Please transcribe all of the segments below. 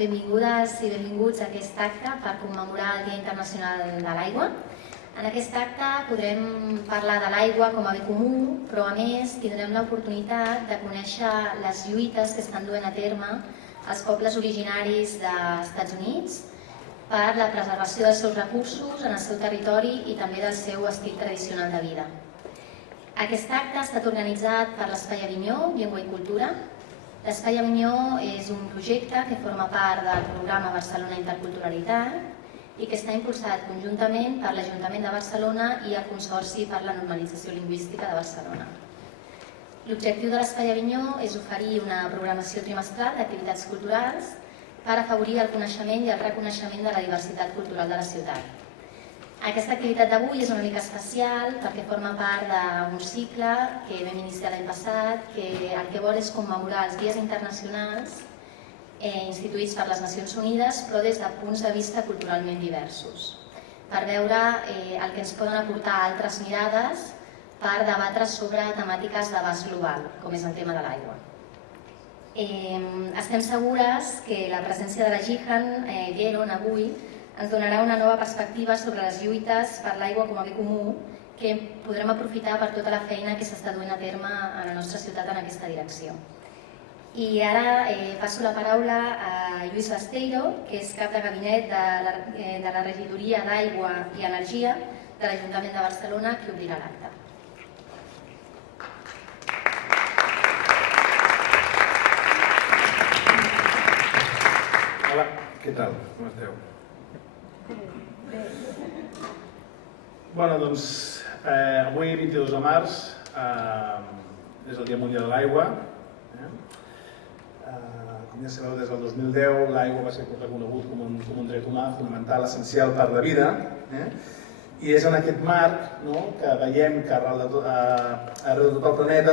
benvingudes i benvinguts a aquest acte per commemorar el Dia Internacional de l'Aigua. En aquest acte podrem parlar de l'aigua com a bé comú, però a més tindrem l'oportunitat de conèixer les lluites que estan duent a terme els pobles originaris dels Estats Units per la preservació dels seus recursos en el seu territori i també del seu estil tradicional de vida. Aquest acte ha estat organitzat per l'Espai Avinyó, Llengua i Cultura. L'Espai Avinyó és un projecte que forma part del programa Barcelona Interculturalitat i que està impulsat conjuntament per l'Ajuntament de Barcelona i el Consorci per la Normalització Lingüística de Barcelona. L'objectiu de l'Espai Avinyó és oferir una programació trimestral d'activitats culturals per afavorir el coneixement i el reconeixement de la diversitat cultural de la ciutat. Aquesta activitat d'avui és una mica especial perquè forma part d'un cicle que vam iniciar l'any passat, que el que vol és commemorar els dies internacionals instituïts per les Nacions Unides, però des de punts de vista culturalment diversos, per veure el que ens poden aportar altres mirades per debatre sobre temàtiques d'abast global, com és el tema de l'aigua. Estem segures que la presència de la Jihan Geron avui ens donarà una nova perspectiva sobre les lluites per l'aigua com a bé comú que podrem aprofitar per tota la feina que s'està duent a terme a la nostra ciutat en aquesta direcció. I ara passo la paraula a Lluís Besteiro, que és cap de gabinet de la Regidoria d'Aigua i Energia de l'Ajuntament de Barcelona, que obrirà l'acte. Hola, què tal? Com esteu? Bueno, doncs, avui, 22 de març, és el Dia Mundial de l'Aigua. Com ja sabeu, des del 2010 l'aigua va ser reconegut com un dret humà fonamental, essencial per la vida. I és en aquest marc que veiem que arreu de tot el planeta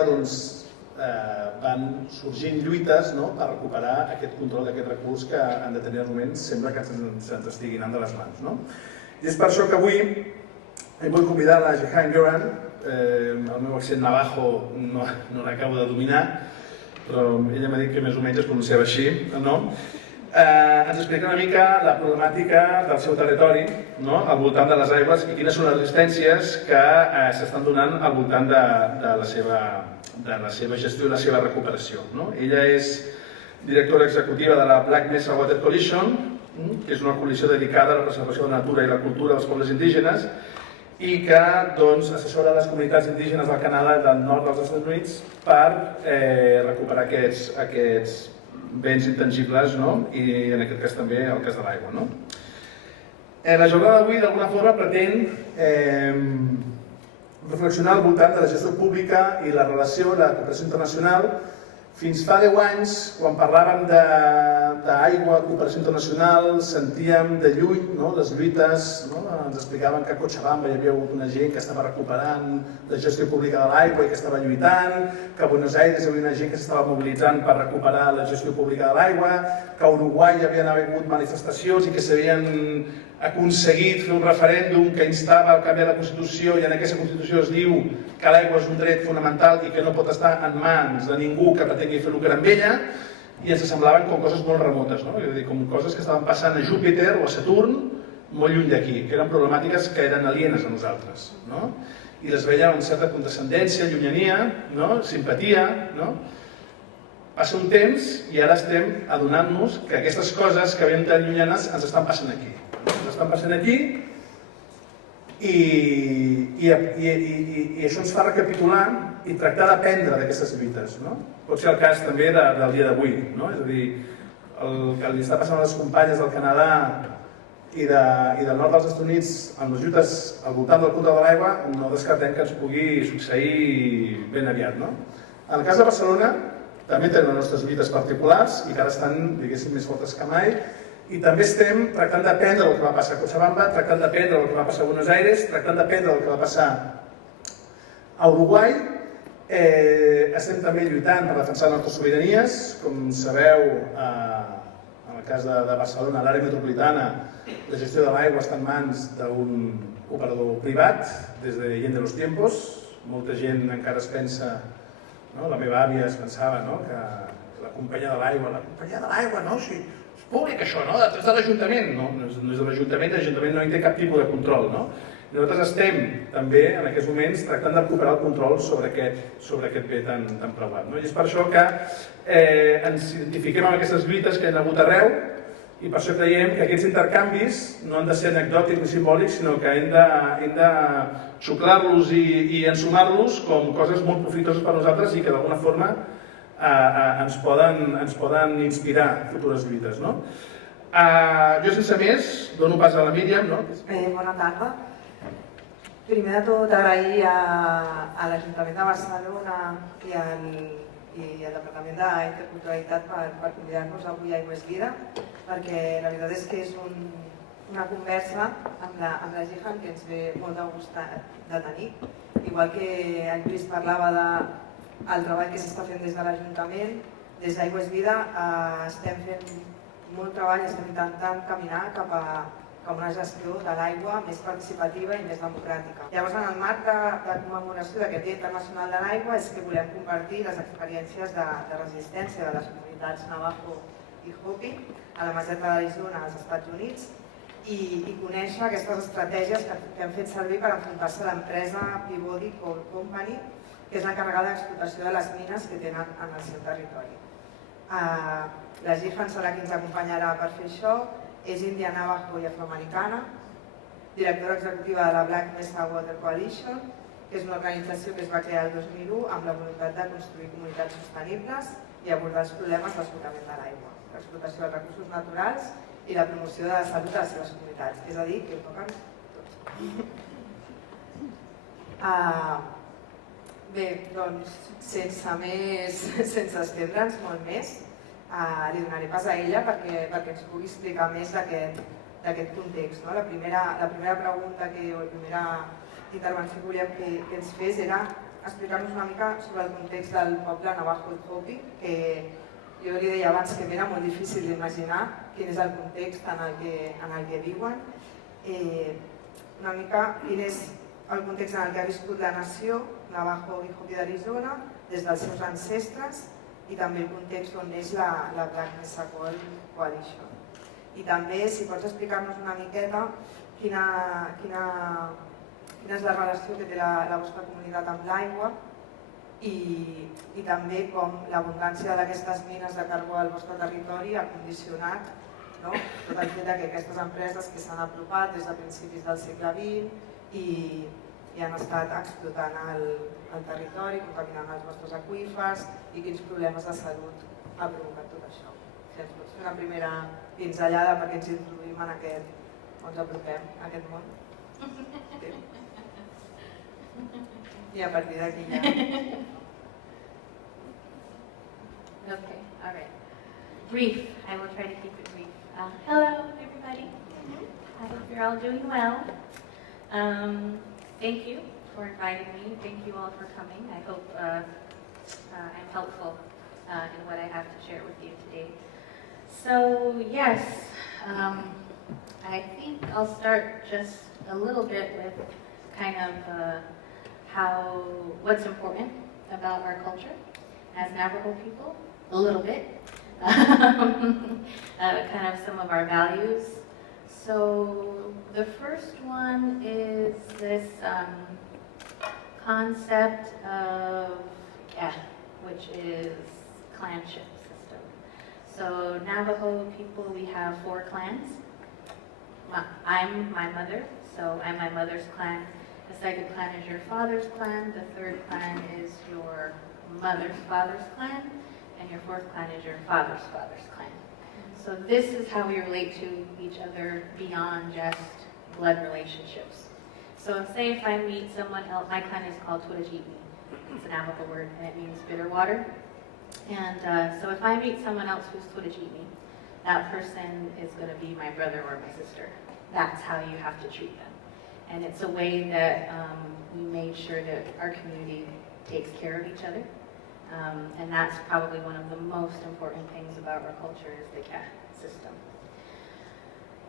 van sorgint lluites per recuperar aquest control d'aquest recurs que en determinats moments sembla que se'ns estigui anant de les mans. I és per això que avui vull convidar la Jihan Geron. El meu accent navajo no l'acabo de dominar, però ella m'ha dit que més o menys es pronunciava així. Ens explica una mica la problemàtica del seu territori al voltant de les aigües i quines són les resistències que s'estan donant al voltant de la seva gestió i la seva recuperació. Ella és directora executiva de la Black Mesa Water Coalition, que és una coalició dedicada a la preservació de la natura i la cultura dels pobles indígenes i que assessora les comunitats indígenes del Canadà i del nord dels Estats Units per recuperar aquests béns intangibles i en aquest cas també el cas de l'aigua. La jornada d'avui d'alguna forma pretén reflexionar al voltant de la gestió pública i la relació amb la cooperació internacional. Fins fa 10 anys, quan parlàvem d'aigua, cooperació internacional, sentíem de lluny les lluites, ens explicaven que a Cochabamba hi havia hagut una gent que estava recuperant la gestió pública de l'aigua i que estava lluitant, que a Buenos Aires hi havia una gent que s'estava mobilitzant per recuperar la gestió pública de l'aigua, que a Uruguai hi havien hagut manifestacions i que s'havien aconseguit fer un referèndum que instava a canviar la Constitució i en aquesta Constitució es diu que l'aigua és un dret fonamental i que no pot estar en mans de ningú que pretengui fer lucre amb ella, i ens semblaven com coses molt remotes, com coses que estaven passant a Júpiter o a Saturn molt lluny d'aquí, que eren problemàtiques que eren alienes a nosaltres. I les veiem amb certa condescendència, llunyania, simpatia. Passa un temps i ara estem adonant-nos que aquestes coses que veiem tan llunyanes ens estan passant aquí. Ens estan passant aquí i això ens fa recapitular i tractar d'aprendre d'aquestes lluites. Pot ser el cas també del dia d'avui. És a dir, el que li està passant a les companyes del Canadà i del nord dels Estats Units amb les lluites al voltant del control de l'aigua no descartem que ens pugui succeir ben aviat. En el cas de Barcelona també tenim les nostres lluites particulars i que ara estan, diguéssim, més fortes que mai, i també estem tractant d'aprendre el que va passar a Cochabamba, tractant d'aprendre el que va passar a Buenos Aires, tractant d'aprendre el que va passar a Uruguai. Estem també lluitant per defensar les nostres sobiranies. Com sabeu, en el cas de Barcelona, a l'àrea metropolitana, la gestió de l'aigua està en mans d'un operador privat des de Allende los Tiempos. Molta gent encara es pensa, la meva àvia es pensava que la companyia de l'aigua, no? Si públic això, no? És de l'Ajuntament. No, no és de l'Ajuntament no hi té cap tipus de control, no? Nosaltres estem també en aquests moments tractant de recuperar el control sobre aquest bé tan preuat. No? I és per això que ens identifiquem amb aquestes lluites que hi ha hagut arreu i per això creiem que aquests intercanvis no han de ser anecdòtics ni simbòlics, sinó que hem de xuclar-los i ensumar-los com coses molt profitoses per nosaltres i que d'alguna forma ens poden inspirar futures lluites. No? Jo sense més dono pas a la Míriam. No? Bona tarda. Primer de tot, agrair a l'Ajuntament de Barcelona i al Departament d'Interculturalitat per convidar-nos avui a Aigua és Vida, perquè la veritat és que és una conversa amb la Jihan que ens ve molt de gust de tenir. Igual que en Lluís parlava del treball que s'està fent des de l'Ajuntament, des d'Aigua és Vida estem fent molt treball, estem intentant caminar cap a una gestió de l'aigua més participativa i més democràtica. Llavors, en el marc de commemoració d'aquest Dia Internacional de l'Aigua és que volem compartir les experiències de resistència de les comunitats Navajo i Hopi a la meseta d'Arizona als Estats Units i conèixer aquestes estratègies que han fet servir per enfrontar-se a l'empresa Peabody Coal Company, que és l'encarregada d'explotació de les mines que tenen en el seu territori. La Jihan serà qui ens acompanyarà per fer això. És índia, navajo i afroamericana, directora executiva de la Black Mesa Water Coalition, que és una organització que es va crear el 2001 amb la voluntat de construir comunitats sostenibles i abordar els problemes d'esgotament de l'aigua, l'explotació dels recursos naturals i la promoció de la salut de les seves comunitats, és a dir, que ho toquen tots. Bé, doncs, sense estendre'ns molt més, li donaré pas a ella perquè ens pugui explicar més d'aquest context. La primera pregunta o la primera intervenció que volíem que ens fes era explicar-nos una mica sobre el context del poble Navajo i Hopi, que jo li deia abans que m'era molt difícil d'imaginar quin és el context en el que viuen, una mica quin és el context en el que ha viscut la nació Navajo i Hopi d'Arizona des dels seus ancestres i també el context on és la Black Mesa Coalition. I també, si pots explicar-nos una miqueta quina és la relació que té la vostra comunitat amb l'aigua i també com l'abundància d'aquestes mines de carbó al vostre territori ha condicionat tot el fet que aquestes empreses que s'han apropat des de principis del segle XX i han estat explotant el territori, contaminant els vostres aqüífers i quins problemes de salut ha provocat tot això. Si ens pots fer una primera pinzellada perquè ens introduïm en ens apropem a aquest món. Sí. I a partir d'aquí ja... Okay, all right. Brief. I will try to keep it brief. Hello, everybody. I hope you're all doing well. Thank you for inviting me. Thank you all for coming. I hope I'm helpful in what I have to share with you today. So yes, I think I'll start just a little bit with kind of what's important about our culture as Navajo people, a little bit, kind of some of our values. So the first one is this concept of which is clanship system. So Navajo people, we have 4 clans. I'm my mother, so I'm my mother's clan. The second clan is your father's clan. The third clan is your mother's father's clan. And your fourth clan is your father's father's clan. So this is how we relate to each other beyond just blood relationships. So say if I meet someone else, my clan is called Tuatapere. It's a Navajo word and it means bitter water. And so if I meet someone else who's Tuatapere, that person is going to be my brother or my sister. That's how you have to treat them. And it's a way that we made sure that our community takes care of each other. And that's probably one of the most important things about our culture is the caste system.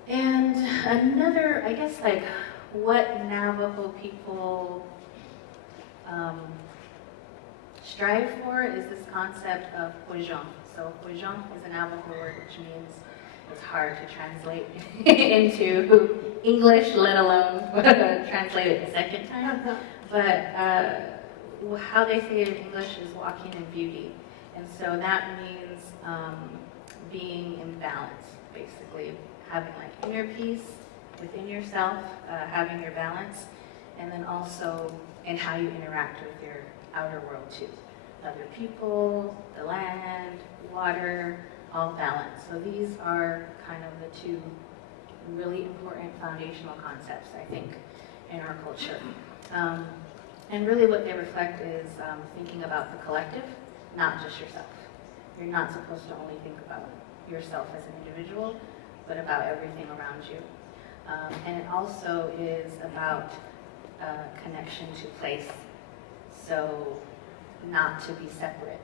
And another, I guess, like what Navajo people strive for is this concept of Huizhong. So Huizhong is a Navajo word which means it's hard to translate into English, let alone translate it the second time. But how they say it in English is walking in beauty. And so that means being in balance, basically having like inner peace within yourself, having your balance, and then also in how you interact with your outer world too. Other people, the land, water, all balance. So these are kind of the two really important foundational concepts, I think, in our culture. And really what they reflect is thinking about the collective, not just yourself. You're not supposed to only think about yourself as an individual, but about everything around you. And it also is about connection to place. So not to be separate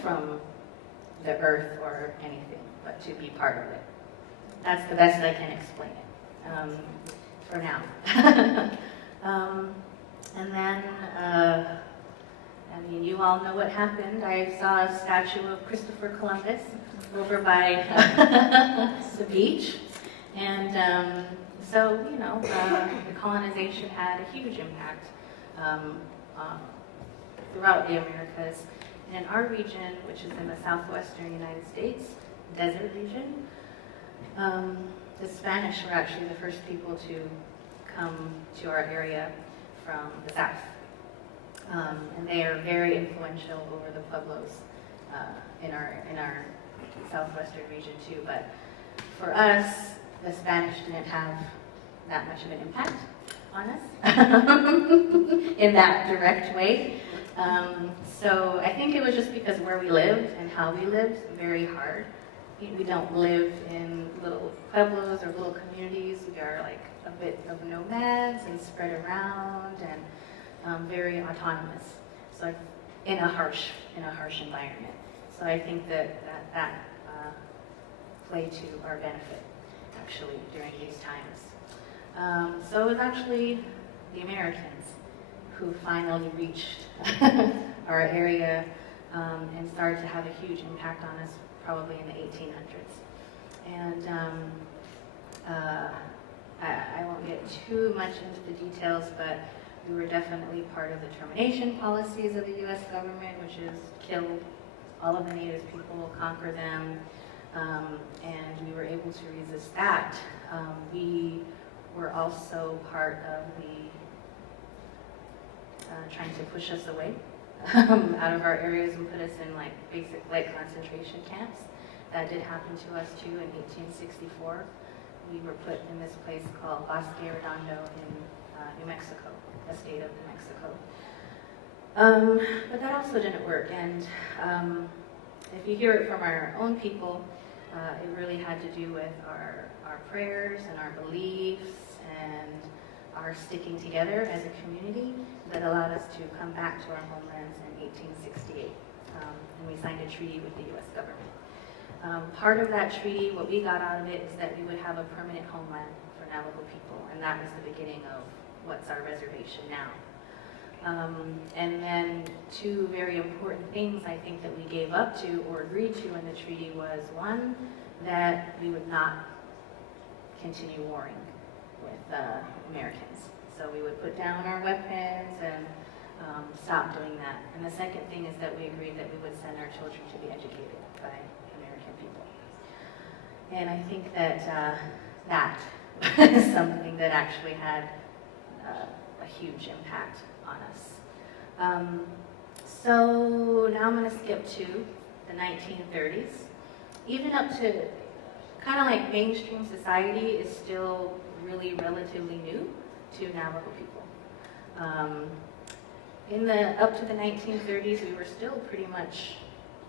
from the earth or anything, but to be part of it. That's the best I can explain it for now. And then, I mean, you all know what happened. I saw a statue of Christopher Columbus over by the beach. And so, you know, the colonization had a huge impact throughout the Americas. And in our region, which is in the southwestern United States, desert region, the Spanish were actually the first people to come to our area from the south. And they are very influential over the Pueblos in our southwestern region too. But for us, the Spanish didn't have that much of an impact on us in that direct way. So I think it was just because where we lived and how we lived, very hard. We don't live in little pueblos or little communities. We are like a bit of nomads and spread around and very autonomous. So in a harsh environment. So I think that played to our benefit actually during these times. So it was actually the Americans who finally reached our area and started to have a huge impact on us probably in the 1800s. And I won't get too much into the details, but we were definitely part of the termination policies of the US government, which is kill all of the native people, conquer them, and we were able to resist that. We were also part of the trying to push us away out of our areas and put us in like basic concentration camps. That did happen to us too in 1864. We were put in this place called Bosque Redondo in New Mexico, the state of New Mexico. But that also didn't work, and if you hear it from our own people, it really had to do with our prayers and our beliefs and our sticking together as a community that allowed us to come back to our homelands in 1868. And we signed a treaty with the US government. Part of that treaty, what we got out of it, is that we would have a permanent homeland for Navajo people, and that was the beginning of what's our reservation now. And then two very important things I think that we gave up to or agreed to in the treaty was, one, that we would not continue warring with Americans. So we would put down our weapons and stop doing that. And the second thing is that we agreed that we would send our children to be educated by American people. And I think that that is something that actually had a huge impact on us. So now I'm going to skip to the 1930s. Even up to kind of like mainstream society is still really relatively new to Navajo people. Up to the 1930s, we were still pretty much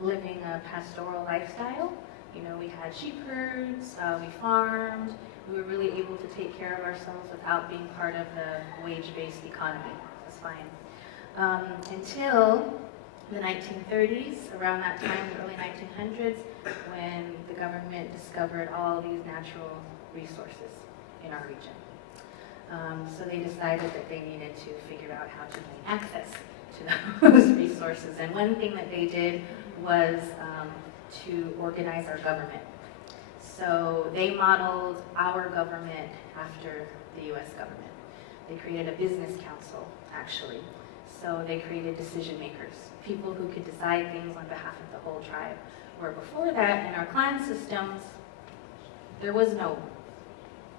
living a pastoral lifestyle. You know, we had sheep herds, we farmed, we were really able to take care of ourselves without being part of the wage-based economy. That's fine. Until the 1930s, around that time, the early 1900s, when the government discovered all these natural resources in our region. So they decided that they needed to figure out how to gain access to those resources. And one thing that they did was to organize our government. So they modeled our government after the US government. They created a business council, actually. So they created decision makers, people who could decide things on behalf of the whole tribe. Where before that, in our clan systems, there was no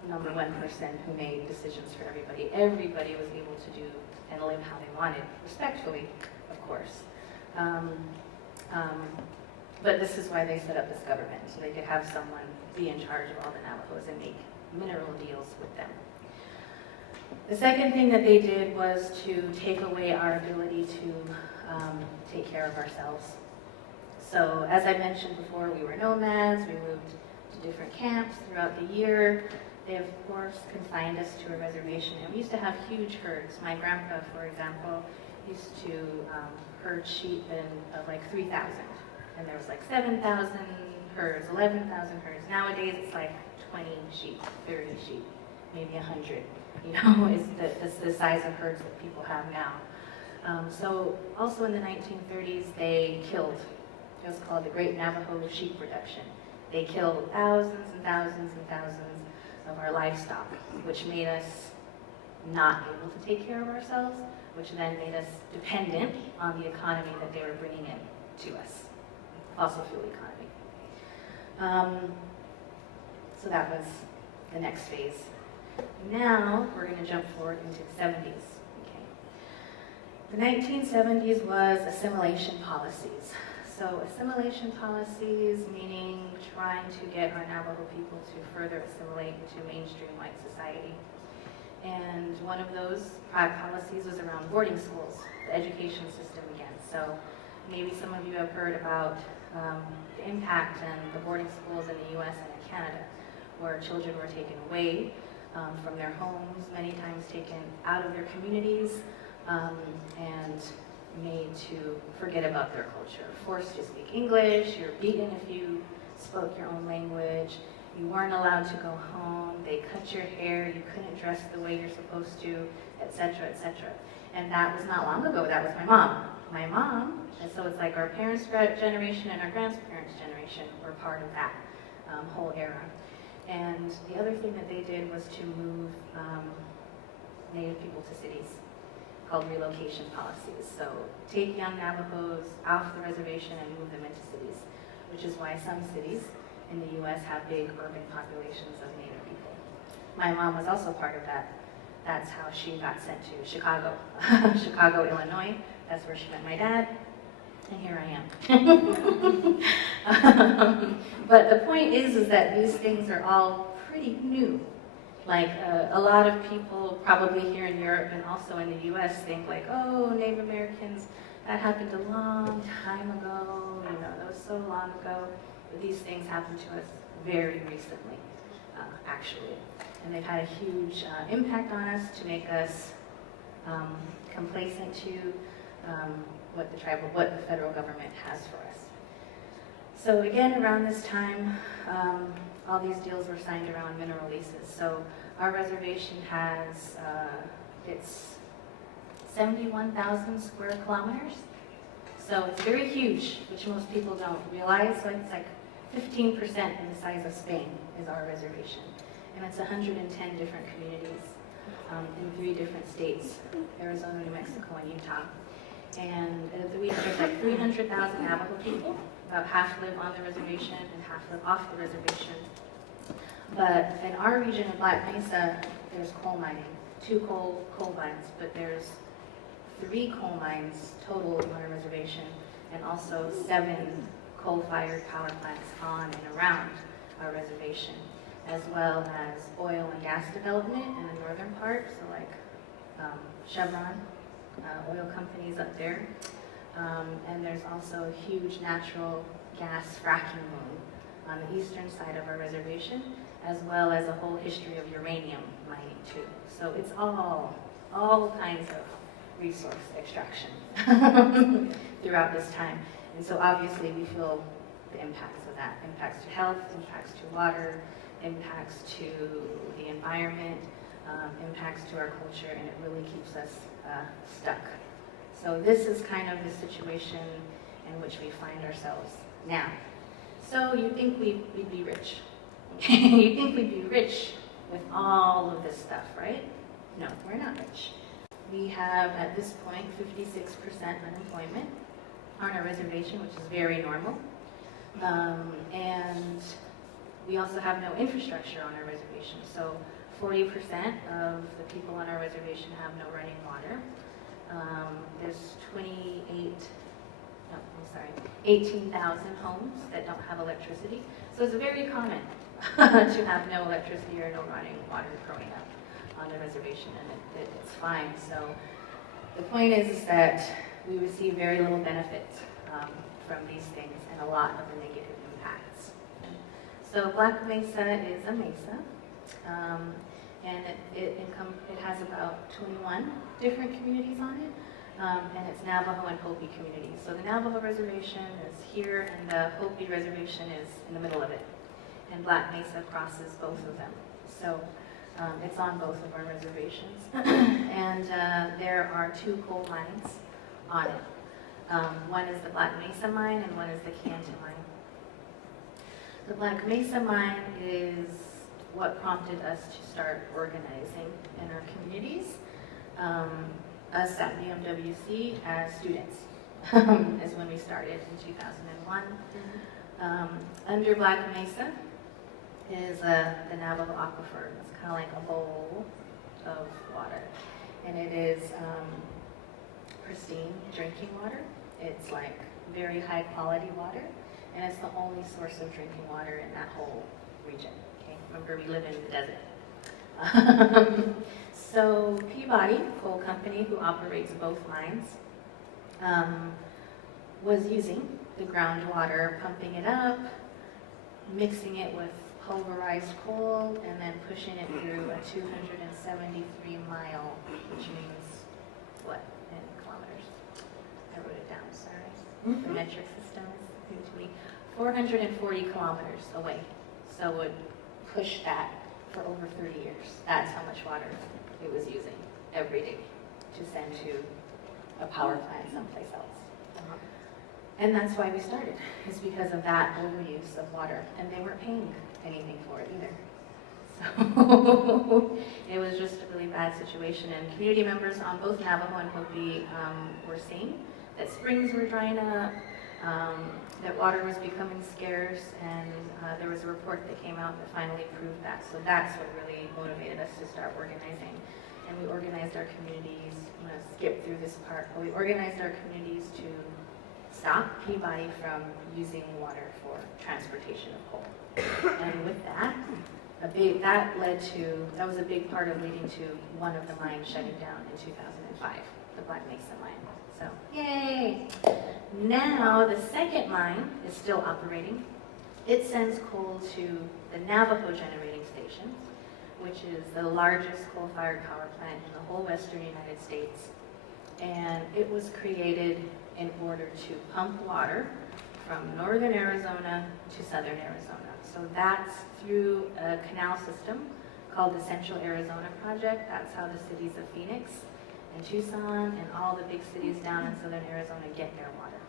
number one person who made decisions for everybody. Everybody was able to do and live how they wanted, respectfully, of course. But this is why they set up this government, so they could have someone be in charge of all the Navajos and make mineral deals with them. The second thing that they did was to take away our ability to take care of ourselves. So as I mentioned before, we were nomads, we moved to different camps throughout the year. They, of course, confined us to a reservation, and we used to have huge herds. My grandpa, for example, used to herd sheep of like 3,000, and there was like 7,000 herds, 11,000 herds. Nowadays, it's like 20 sheep, 30 sheep, maybe 100. You know, is the size of herds that people have now. So also in the 1930s, they killed. It was called the Great Navajo Sheep Reduction. They killed thousands and thousands and thousands of our livestock, which made us not able to take care of ourselves, which then made us dependent on the economy that they were bringing in to us, fossil fuel economy. So that was the next phase. Now we're going to jump forward into the 70s. Okay. The 1970s was assimilation policies. So assimilation policies meaning trying to get our Navajo people to further assimilate into mainstream white society. And one of those policies was around boarding schools, the education system again. So maybe some of you have heard about the impact and the boarding schools in the US and in Canada, where children were taken away from their homes, many times taken out of their communities, and made to forget about their culture. Forced to speak English, you're beaten if you spoke your own language, you weren't allowed to go home, they cut your hair, you couldn't dress the way you're supposed to, etc., etc. And that was not long ago, that was my mom. My mom, and so it's like our parents' generation and our grandparents' generation were part of that whole era. And the other thing that they did was to move Native people to cities, called relocation policies. So take young Navajos off the reservation and move them into cities, which is why some cities in the US have big urban populations of Native people. My mom was also part of that. That's how she got sent to Chicago, Chicago, Illinois. That's where she met my dad, and here I am. But the point is that these things are all pretty new. Like a lot of people probably here in Europe and also in the US think like, oh, Native Americans, that happened a long time ago, you know, that was so long ago. But these things happened to us very recently, actually. And they've had a huge impact on us to make us complacent to what the federal government has for us. So again, around this time, all these deals were signed around mineral leases. So our reservation has, it's 71,000 square kilometers. So it's very huge, which most people don't realize. So it's like 15% in the size of Spain is our reservation. And it's 110 different communities in 3 different states, Arizona, New Mexico, and Utah. And there's like 300,000 Navajo people. About half live on the reservation and half live off the reservation. But in our region of Black Mesa, there's coal mining, 2 coal mines, but there's 3 coal mines total on our reservation, and also 7 coal-fired power plants on and around our reservation, as well as oil and gas development in the northern part, so like Chevron, oil companies up there. And there's also a huge natural gas fracking boom on the eastern side of our reservation, as well as a whole history of uranium mining too. So it's all kinds of resource extraction throughout this time. And so obviously we feel the impacts of that. Impacts to health, impacts to water, impacts to the environment, impacts to our culture, and it really keeps us stuck. So this is kind of the situation in which we find ourselves now. So you think we'd be rich. You think we'd be rich with all of this stuff, right? No, we're not rich. We have, at this point, 56% unemployment on our reservation, which is very normal. And we also have no infrastructure on our reservation. So 40% of the people on our reservation have no running water. There's 18,000 homes that don't have electricity. So it's very common to have no electricity or no running water growing up on the reservation, and it's fine. So the point is that we receive very little benefit from these things and a lot of the negative impacts. So Black Mesa is a mesa, and it has about 21 different communities on it, and it's Navajo and Hopi communities. So the Navajo reservation is here, and the Hopi reservation is in the middle of it, and Black Mesa crosses both of them. So it's on both of our reservations, and there are 2 coal mines on it. One is the Black Mesa mine and one is the Canton mine. The Black Mesa mine is what prompted us to start organizing in our communities. Us at BMWC as students is when we started in 2001. Under Black Mesa is the Navajo Aquifer. It's kind of like a bowl of water, and it is pristine drinking water. It's like very high quality water, and it's the only source of drinking water in that whole region. Okay, remember we live in the desert. So Peabody Coal Company, who operates both mines, was using the groundwater, pumping it up, mixing it with pulverized coal, and then pushing it through a 273 mile, which means what in kilometers? I wrote it down, sorry. The metric system is new to me. 440 kilometers away. So it would push that for over 30 years. That's how much water it was using every day to send to a power plant someplace else. And that's why we started, is because of that overuse of water. And they weren't paying anything for it either. So it was just a really bad situation. And community members on both Navajo and Hopi were seeing that springs were drying up, that water was becoming scarce, and there was a report that came out that finally proved that. So that's what really motivated us to start organizing. And we organized our communities. I'm going to skip through this part, but we organized our communities to stop Peabody from using water for transportation of coal. And with that, that was a big part of leading to one of the mines shutting down in 2005, the Black Mesa mine. So, yay! Now the second mine is still operating. It sends coal to the Navajo generating stations, which is the largest coal-fired power plant in the whole western United States. And it was created in order to pump water from northern Arizona to southern Arizona. So that's through a canal system called the Central Arizona Project. That's how the cities of Phoenix and Tucson and all the big cities down in southern Arizona get their water.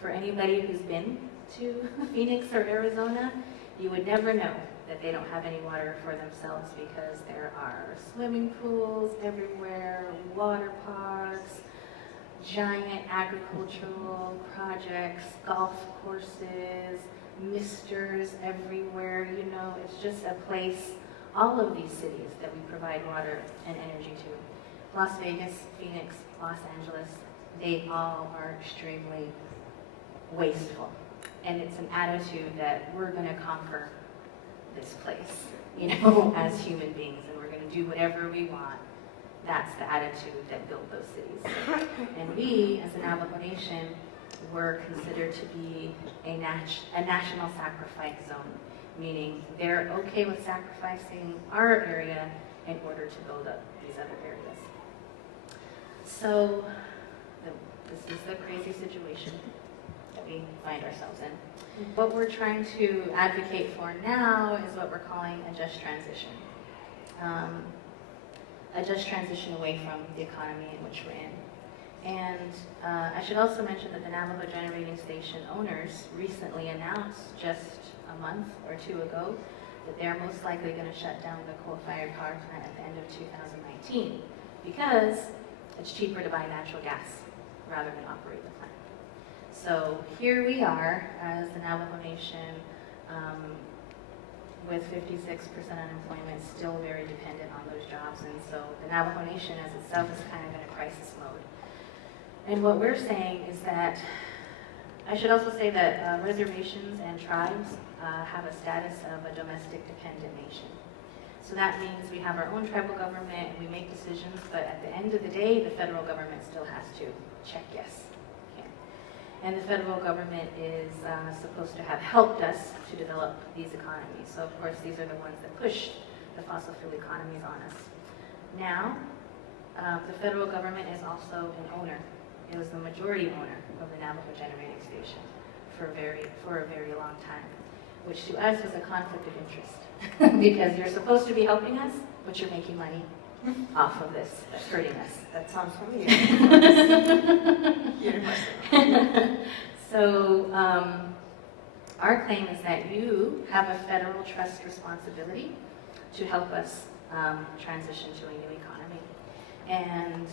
For anybody who's been to Phoenix or Arizona, you would never know that they don't have any water for themselves, because there are swimming pools everywhere, water parks, giant agricultural projects, golf courses, misters everywhere. You know, it's just a place, all of these cities that we provide water and energy to. Las Vegas, Phoenix, Los Angeles, they all are extremely wasteful. And it's an attitude that we're going to conquer this place, you know, as human beings, and we're going to do whatever we want. That's the attitude that built those cities. And we, as a Navajo Nation, were considered to be a national sacrifice zone, meaning they're okay with sacrificing our area in order to build up these other areas. So this is the crazy situation that we find ourselves in. What we're trying to advocate for now is what we're calling a just transition. A just transition away from the economy in which we're in. And I should also mention that the Navajo Generating Station owners recently announced just a month or two ago that they're most likely going to shut down the coal-fired power plant at the end of 2019 because it's cheaper to buy natural gas rather than operate the plant. So here we are as the Navajo Nation with 56% unemployment, still very dependent on those jobs. And so the Navajo Nation as itself is kind of in a crisis mode. And what we're saying is that, I should also say that reservations and tribes have a status of a domestic dependent nation. So that means we have our own tribal government and we make decisions, but at the end of the day, the federal government still has to check yes. Okay. And the federal government is supposed to have helped us to develop these economies. So of course, these are the ones that pushed the fossil fuel economies on us. Now, the federal government is also an owner. It was the majority owner of the Navajo Generating Station for a very long time, which to us was a conflict of interest because you're supposed to be helping us, but you're making money off of this. That's hurting us. That sounds familiar. Here So our claim is that you have a federal trust responsibility to help us transition to a new economy. And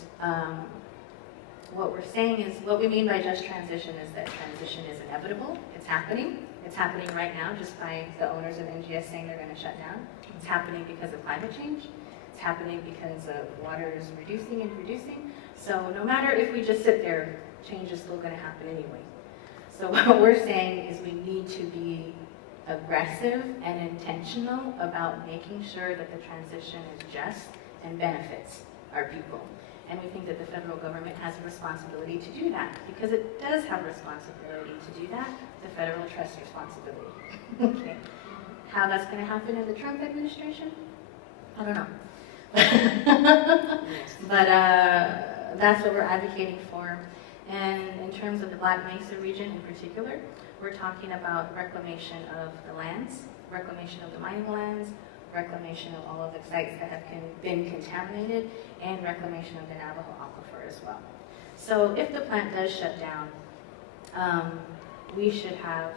what we're saying is, what we mean by just transition is that transition is inevitable. It's happening. It's happening right now just by the owners of NGS saying they're going to shut down. It's happening because of climate change. It's happening because water is reducing and reducing. So no matter if we just sit there, change is still going to happen anyway. So what we're saying is we need to be aggressive and intentional about making sure that the transition is just and benefits our people. And we think that the federal government has a responsibility to do that because it does have a responsibility to do that, the federal trust responsibility. Okay. How that's going to happen in the Trump administration? I don't know. But that's what we're advocating for. And in terms of the Black Mesa region in particular, we're talking about reclamation of the lands, reclamation of the mining lands, reclamation of all of the sites that have been contaminated, and reclamation of the Navajo aquifer as well. So if the plant does shut down, we should have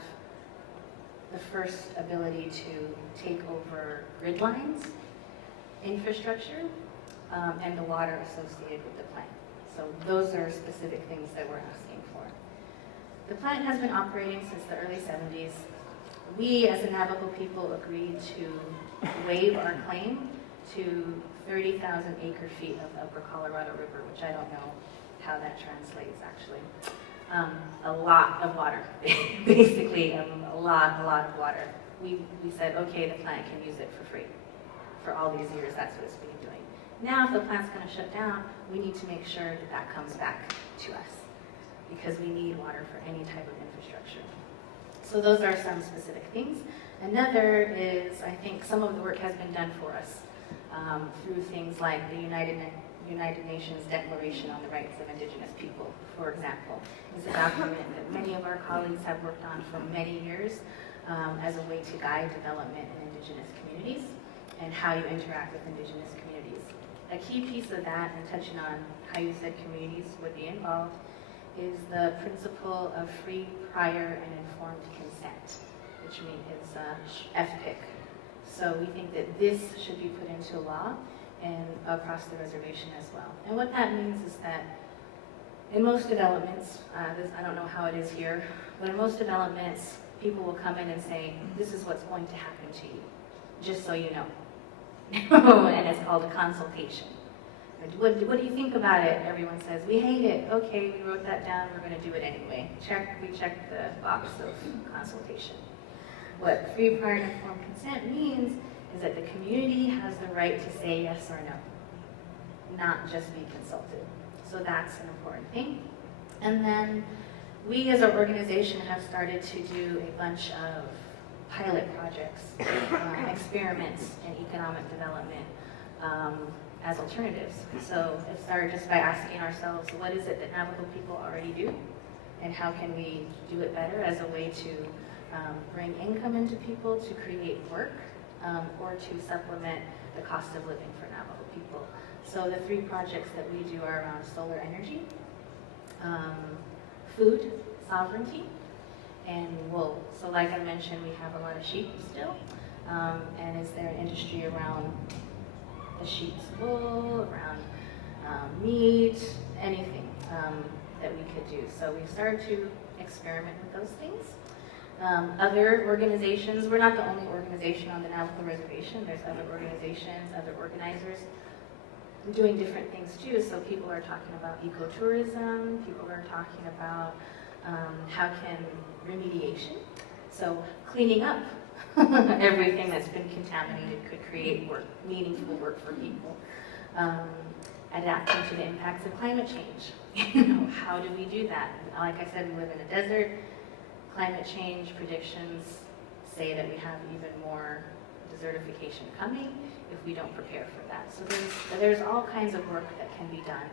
the first ability to take over grid lines, infrastructure, and the water associated with the plant. So those are specific things that we're asking for. The plant has been operating since the early 70s. We, as the Navajo people, agreed to waive our claim to 30,000 acre-feet of Upper Colorado River, which I don't know how that translates, actually. A lot of water, basically, a lot of water. We said, okay, the plant can use it for free. For all these years, that's what it's been doing. Now, if the plant's going to shut down, we need to make sure that that comes back to us because we need water for any type of infrastructure. So those are some specific things. Another is, I think some of the work has been done for us through things like the United Nations Declaration on the Rights of Indigenous People, for example. It's a document that many of our colleagues have worked on for many years as a way to guide development in Indigenous communities and how you interact with Indigenous communities. A key piece of that, and touching on how you said communities would be involved, is the principle of free, prior, and informed consent, which is FPIC. So we think that this should be put into law and across the reservation as well. And what that means is that in most developments, I don't know how it is here, but in most developments, people will come in and say, this is what's going to happen to you, just so you know. And it's called a consultation. What do you think about it? Everyone says, we hate it. Okay, we wrote that down, we're going to do it anyway. We checked the box of consultation. What free, prior, and informed consent means is that the community has the right to say yes or no, not just be consulted. So that's an important thing. And then we as an organization have started to do a bunch of pilot projects, experiments in economic development as alternatives. So it started just by asking ourselves, what is it that Navajo people already do? And how can we do it better as a way to bring income into people, to create work, or to supplement the cost of living for Navajo people. So the three projects that we do are around solar energy, food sovereignty, and wool. So like I mentioned, we have a lot of sheep still, and is there an industry around the sheep's wool, around meat, anything that we could do. So we've started to experiment with those things. Other organizations, we're not the only organization on the Navajo Reservation, there's other organizations, other organizers doing different things too. So people are talking about ecotourism, people are talking about how can remediation, so cleaning up everything that's been contaminated could create work, meaningful work for people. Adapting to the impacts of climate change. How do we do that? Like I said, we live in a desert. Climate change predictions say that we have even more desertification coming if we don't prepare for that. So there's all kinds of work that can be done,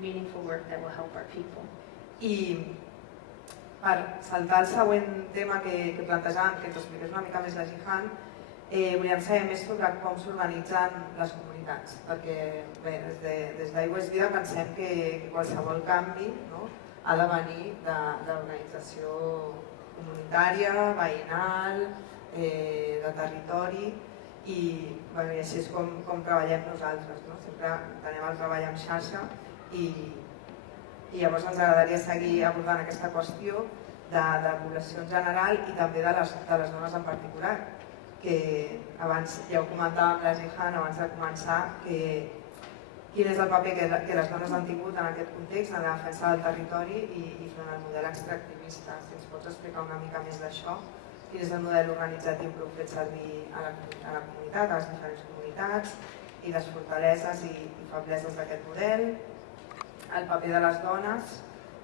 meaningful work that will help our people. I per saltar al següent tema que plantejàvem, que ens expliqués una mica més la Jihan, volíem saber més sobre com s'organitzen les comunitats, perquè bé, des d'Aigües Vida pensem que qualsevol canvi, no, ha de venir d'organització comunitària, veïnal, de territori, i així és com treballem nosaltres. Sempre tenim el treball en xarxa i llavors ens agradaria seguir abordant aquesta qüestió de la població en general i també de les dones en particular, que abans ja ho comentàvem la Jihan abans de començar, quin és el paper que les dones han tingut en aquest context, en la defensa del territori i front al model extractivista. Si ens pots explicar una mica més d'això, quin és el model organitzatiu que heu fet servir a la comunitat, a les diferents comunitats, i les fortaleses i febleses d'aquest model, el paper de les dones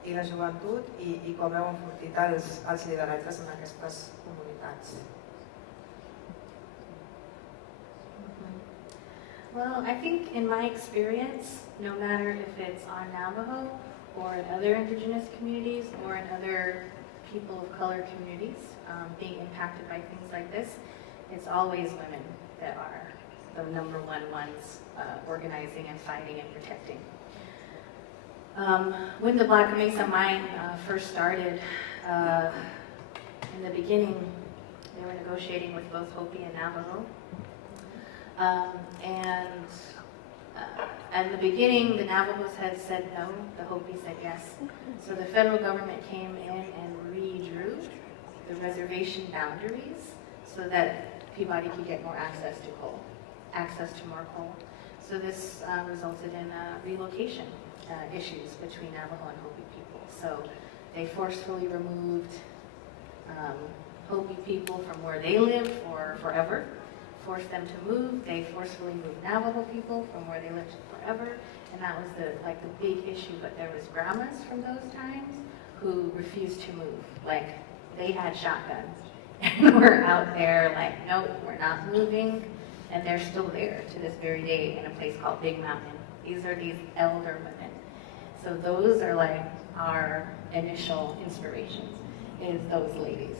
i la joventut i com heu enfortit els lideratges en aquestes comunitats. Well, I think in my experience, no matter if it's on Navajo or in other indigenous communities or in other people of color communities being impacted by things like this, it's always women that are the number one ones organizing and fighting and protecting. When the Black Mesa Mine first started, in the beginning, they were negotiating with both Hopi and Navajo. At the beginning, the Navajos had said no, the Hopi said yes. So the federal government came in and redrew the reservation boundaries so that Peabody could get more access to coal, access to more coal. So this resulted in relocation issues between Navajo and Hopi people. So they forcefully removed Hopi people from where they live for forever, forced them to move. They forcefully moved Navajo people from where they lived forever, and that was the big issue. But there was grandmas from those times who refused to move. Like, they had shotguns and were out there like, nope, we're not moving, and they're still there to this very day in a place called Big Mountain. These are these elder women. So those are like our initial inspirations, is those ladies.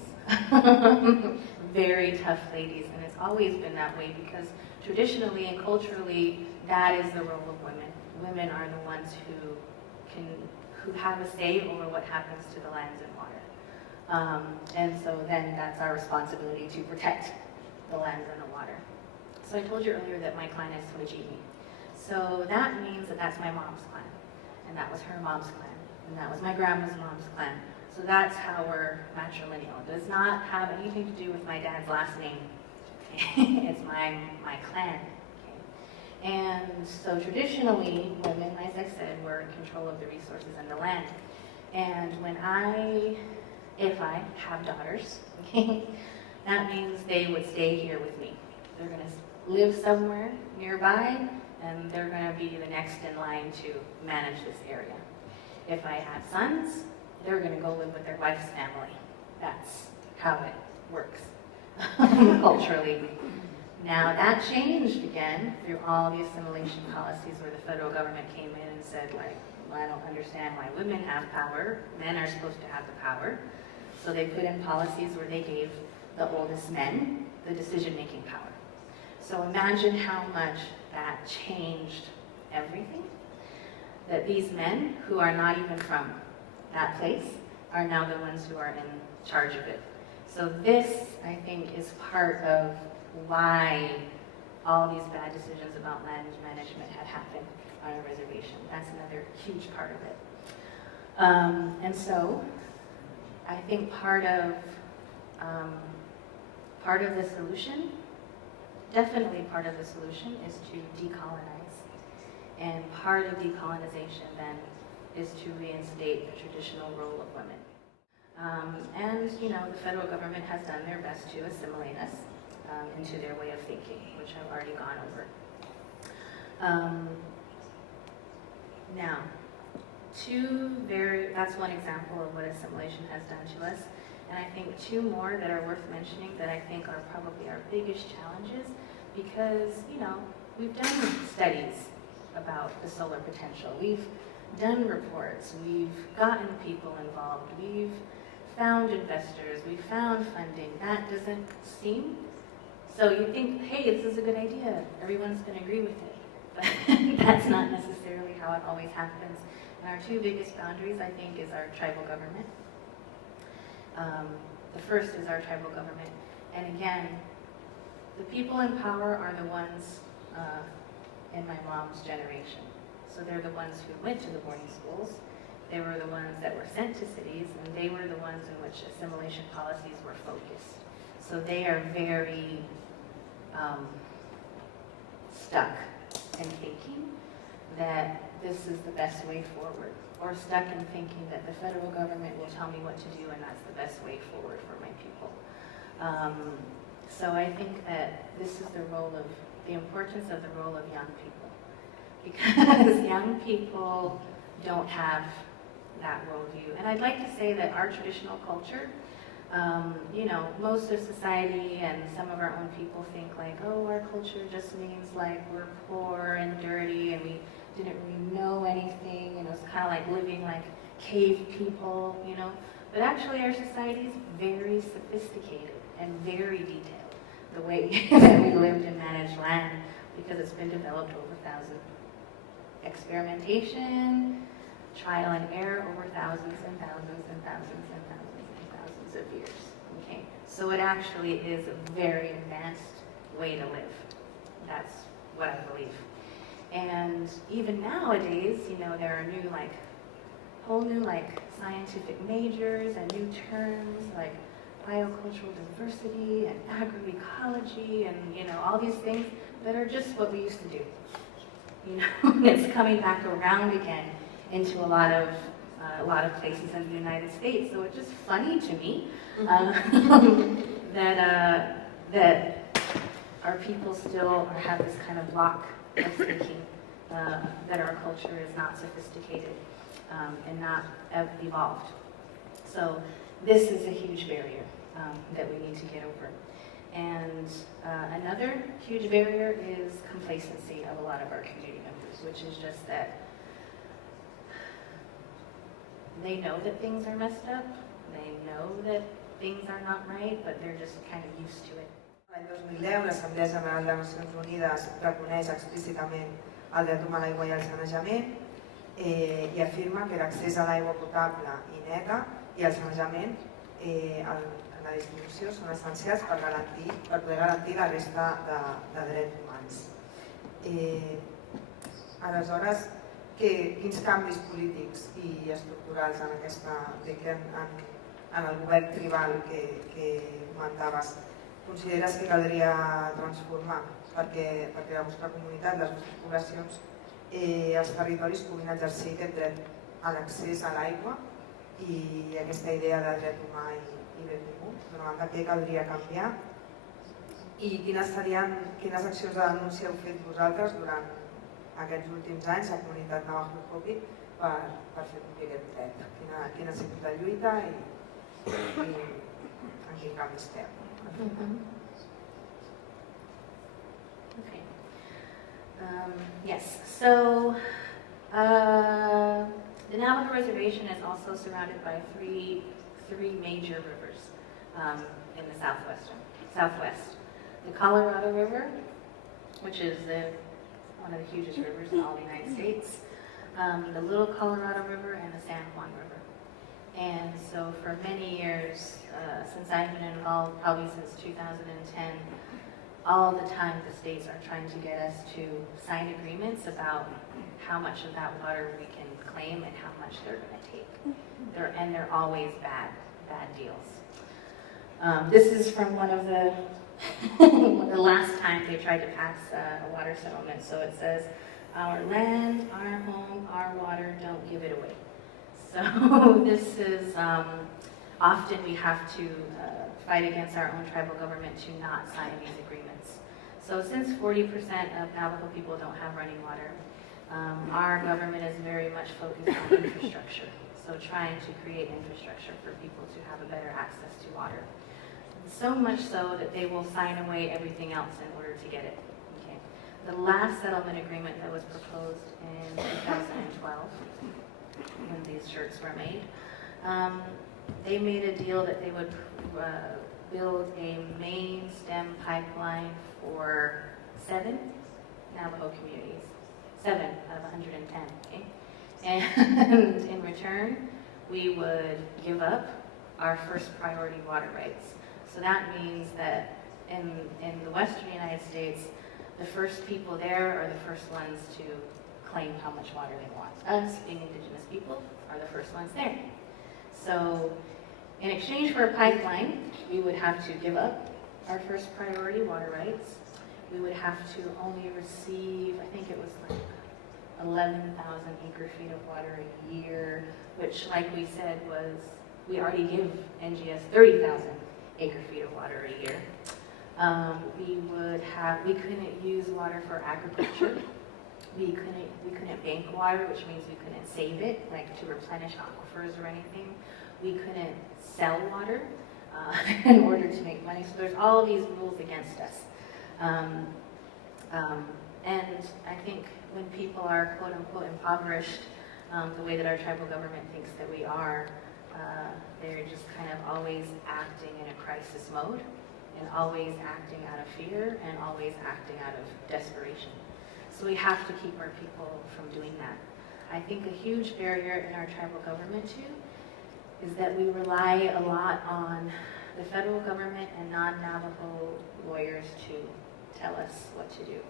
Very tough ladies, and it's always been that way because traditionally and culturally, that is the role of women. Women are the ones who have a say over what happens to the lands and water. And so then that's our responsibility to protect the lands and the water. So I told you earlier that my clan is Twajimi. So that means that that's my mom's clan, and that was her mom's clan, and that was my grandma's mom's clan. So that's how we're matrilineal. It does not have anything to do with my dad's last name. It's my clan. Okay. And so traditionally, women, as I said, were in control of the resources and the land. And if I have daughters, okay, that means they would stay here with me. They're going to live somewhere nearby, and they're going to be the next in line to manage this area. If I have sons, they're going to go live with their wife's family. That's how it works culturally. Now that changed again through all the assimilation policies where the federal government came in and said, like, well, I don't understand why women have power. Men are supposed to have the power. So they put in policies where they gave the oldest men the decision-making power. So imagine how much that changed everything. That these men, who are not even from that place are now the ones who are in charge of it. So this, I think, is part of why all these bad decisions about land management had happened on a reservation. That's another huge part of it. And so, I think part of the solution, definitely part of the solution, is to decolonize. And part of decolonization then is to reinstate the traditional role of women. And, you know, the federal government has done their best to assimilate us into their way of thinking, which I've already gone over. Now, that's one example of what assimilation has done to us. And I think two more that are worth mentioning that I think are probably our biggest challenges, because, you know, we've done studies about the solar potential. We've done reports, we've gotten people involved, we've found investors, we've found funding. That doesn't seem, so you think, hey, this is a good idea, everyone's going to agree with it. But that's not necessarily how it always happens. And our two biggest boundaries, I think, is our tribal government. The first is our tribal government. And again, the people in power are the ones in my mom's generation. So they're the ones who went to the boarding schools. They were the ones that were sent to cities, and they were the ones in which assimilation policies were focused. So they are very stuck in thinking that this is the best way forward, or stuck in thinking that the federal government will tell me what to do and that's the best way forward for my people. So I think that this is the importance of the role of young people. Because young people don't have that worldview. And I'd like to say that our traditional culture, you know, most of society and some of our own people think like, oh, our culture just means like we're poor and dirty and we didn't really know anything, and it was kind of like living like cave people, you know. But actually our society is very sophisticated and very detailed, the way that we lived and managed land, because it's been developed over thousands. Experimentation, trial and error over thousands and thousands and thousands and thousands and thousands of years. Okay, so it actually is a very advanced way to live. That's what I believe. And even nowadays, you know, there are new whole new scientific majors and new terms like biocultural diversity and agroecology and, you know, all these things that are just what we used to do. You know, it's coming back around again into a lot of places in the United States. So it's just funny to me that our people still have this kind of block of thinking that our culture is not sophisticated and not evolved. So this is a huge barrier that we need to get over. And another huge barrier is complacency of a lot of our community members, which is just that they know that things are messed up, they know that things are not right, but they're just kind of used to it. L'any 2010, l'Assemblea General de Nacions Unides reconeix explícitament el dret humà a l'aigua i al sanejament i afirma que l'accés a l'aigua potable i neta i el sanejament en la distribució són essencials per poder garantir la resta de drets humans. Aleshores, quins canvis polítics i estructurals en el govern tribal que comentaves consideres que caldria transformar perquè la vostra comunitat, les vostres poblacions, els territoris puguin exercir aquest dret a l'accés a l'aigua i aquesta idea de dret humà i bé comú? D'una banda, què caldria canviar? I quines accions de denúncia heu fet vosaltres durant aquests últims anys a la comunitat Navajo Hopi per fer complir aquest dret? Quina ha sigut la lluita i en quin camp estem? Okay. Yes, so the Navajo Reservation is also surrounded by three major rivers in the southwest. The Colorado River, which is one of the hugest rivers in all the United States, the Little Colorado River, and the San Juan River. And so for many years, since I've been involved, probably since 2010, all the time the states are trying to get us to sign agreements about how much of that water we can claim and how much they're going to take. And they're always bad deals. This is from one of the the last time they tried to pass a water settlement. So it says, "Our land, our home, our water, don't give it away." So this is often we have to fight against our own tribal government to not sign these agreements. So since 40% of Navajo people don't have running water, our government is very much focused on infrastructure. So trying to create infrastructure for people to have a better access to water. So much so that they will sign away everything else in order to get it. Okay. The last settlement agreement that was proposed in 2012, when these shirts were made, they made a deal that they would build a main stem pipeline for 7 Navajo communities, 7 out of 110. Okay? And in return, we would give up our first priority water rights. So that means that in the western United States, the first people there are the first ones to claim how much water they want. Us, being indigenous people, are the first ones there. So in exchange for a pipeline, we would have to give up our first priority water rights. We would have to only receive, I think it was like 11,000 acre-feet of water a year, which, like we said, was, we already give NGS 30,000 acre-feet of water a year. We couldn't use water for agriculture. We couldn't bank water, which means we couldn't save it, like to replenish aquifers or anything. We couldn't sell water in order to make money. So there's all these rules against us. And I think when people are quote-unquote impoverished, the way that our tribal government thinks that we are, they're just kind of always acting in a crisis mode, and always acting out of fear, and always acting out of desperation. So we have to keep our people from doing that. I think a huge barrier in our tribal government too is that we rely a lot on the federal government and non-Navajo lawyers to tell us what to do,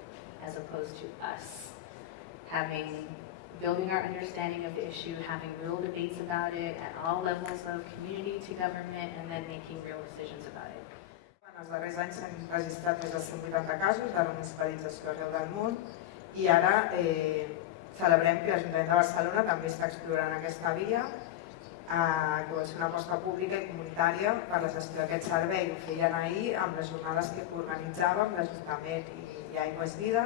as opposed to us building our understanding of the issue, having real debates about it at all levels of community to government, and then making real decisions about it. En els darrers anys s'han registrat més de 180 casos de municipalització arreu del món i ara celebrem que l'Ajuntament de Barcelona també està explorant aquesta via, que vol ser una aposta pública i comunitària per la gestió d'aquest servei. Ho feien ahir amb les jornades que organitzàvem l'Ajuntament i Aigua és Vida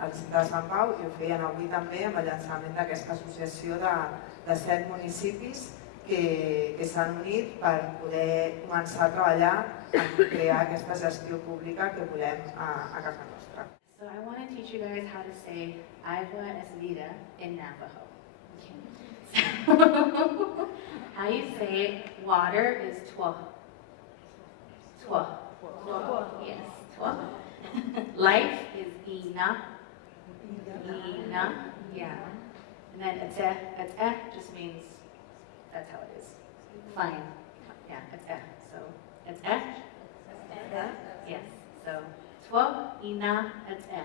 al centre de Sant Pau, i ho feien avui també amb el llançament d'aquesta associació de 7 municipis que s'han unit per poder començar a treballar en crear aquesta gestió pública que volem a casa nostra. So I want to teach you guys how to say Agua es Vida in Navajo. So, how you say water is twa. Twa. Yes, twa. Life is ina. Ina, yeah. And then ate just means that's how it is. Fine. Yeah, ate. So ate. Yes. So twa ina ate.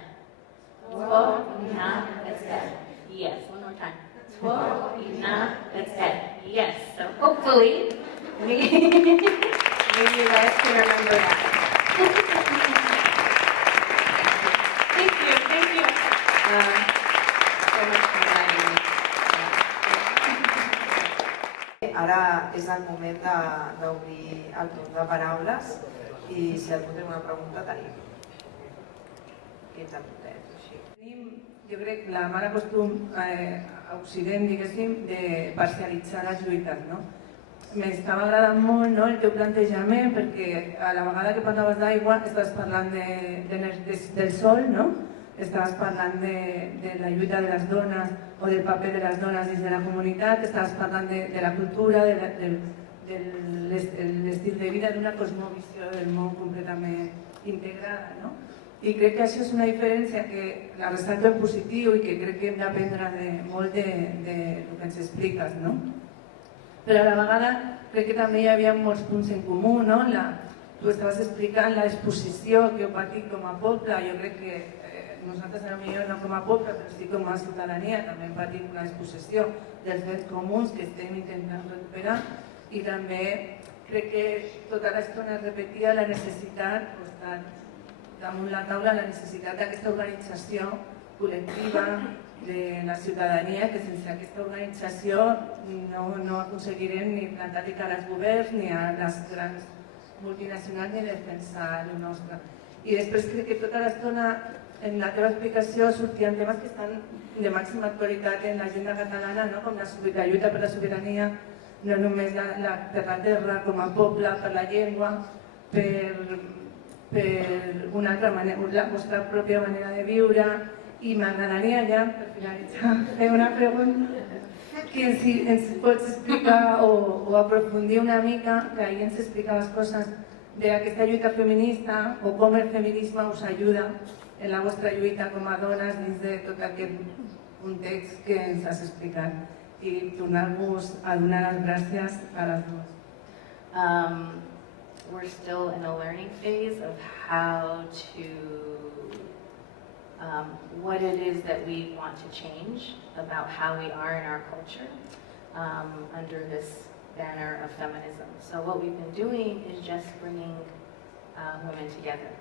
Twa ina ate. Yes. One more time. Twa ina ate. Yes. So hopefully, maybe you guys can remember that. Thank you. So much for inviting me. Ara és el moment d'obrir el torn de paraules i si algú té una pregunta tenim. Tenim, jo crec, la mala costum a Occident, diguéssim, de parcialitzar les lluites, no? M'estava agradant molt el teu plantejament perquè a la vegada que parlaves d'aigua estaves parlant del sol, no? Estaves parlant de la lluita de les dones o del paper de les dones dins de la comunitat, estaves parlant de la cultura, de l'estil de vida, d'una cosmovisió del món completament integrada, no? I crec que això és una diferència que la ressalto en positiu i que crec que hem d'aprendre molt del que ens expliques, no? però a la vegada crec que també hi havia molts punts en comú, no? Tu estaves explicant l'exposició que heu patit com a poble, jo crec que nosaltres potser no com a poble, però sí com a ciutadania, també hem patit una exposició dels drets comuns que estem intentant recuperar i també crec que tota l'estona es repetia la necessitat, damunt la taula, la necessitat d'aquesta organització col·lectiva de la ciutadania, que sense aquesta organització no aconseguirem ni plantar cara als governs ni a les grans multinacionals ni defensar el nostre. I després crec que tota l'estona en la teva explicació sortien temes que estan de màxima actualitat en l'agenda catalana, no? Com la lluita per la sobirania, no només per la terra com a poble, per la llengua, per una altra manera, la vostra pròpia manera de viure. I m'agradaria ja, per finalitzar, fer una pregunta que si ens pots explicar o aprofundir una mica, que ahir ens explicaves coses d'aquesta lluita feminista o com el feminisme us ajuda en la vostra lluita com a dones dins de tot aquest context que ens has explicat. I tornar-vos a donar les gràcies a les dues. We're still in a learning phase of how to, what it is that we want to change about how we are in our culture under this banner of feminism. So what we've been doing is just bringing women together,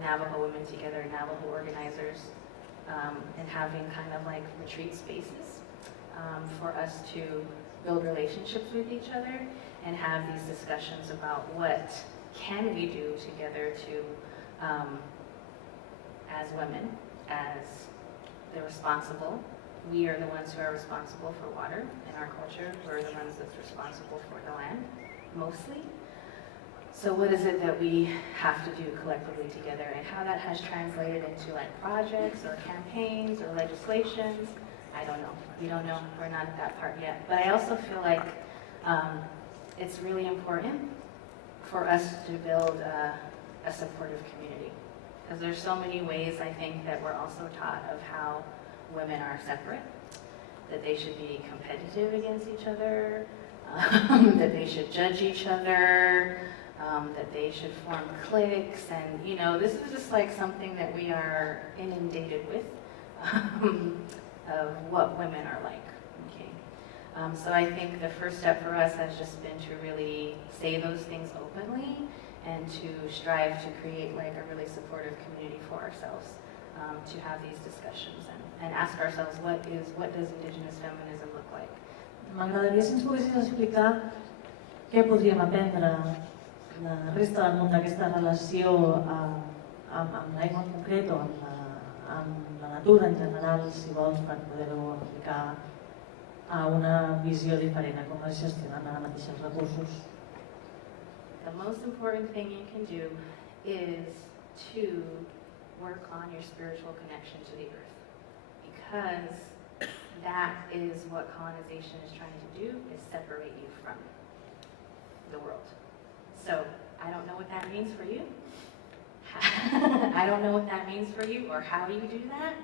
Navajo women together, Navajo organizers, and having kind of like retreat spaces for us to build relationships with each other and have these discussions about what can we do together to, as women, as the responsible. We are the ones who are responsible for water in our culture. We're the ones that's responsible for the land, mostly. So what is it that we have to do collectively together, and how that has translated into like projects or campaigns or legislations, I don't know. We don't know. We're not at that part yet. But I also feel like it's really important for us to build a supportive community. Because there's so many ways, I think, that we're also taught of how women are separate, that they should be competitive against each other, that they should judge each other, that they should form cliques, and you know, this is just like something that we are inundated with of what women are like. Okay, so I think the first step for us has just been to really say those things openly and to strive to create like a really supportive community for ourselves, to have these discussions and ask ourselves what does Indigenous feminism look like. M'agradaria si ens poguessis explicar què podríem aprendre la resta del món d'aquesta relació amb l'aigua en concret o amb la natura en general, si vols, per poder-ho aplicar a una visió diferent a com es gestionen ara mateix els recursos. The most important thing you can do is to work on your spiritual connection to the earth, because that is what colonization is trying to do, is separate you from the world. So I don't know what that means for you. I don't know what that means for you or how you do that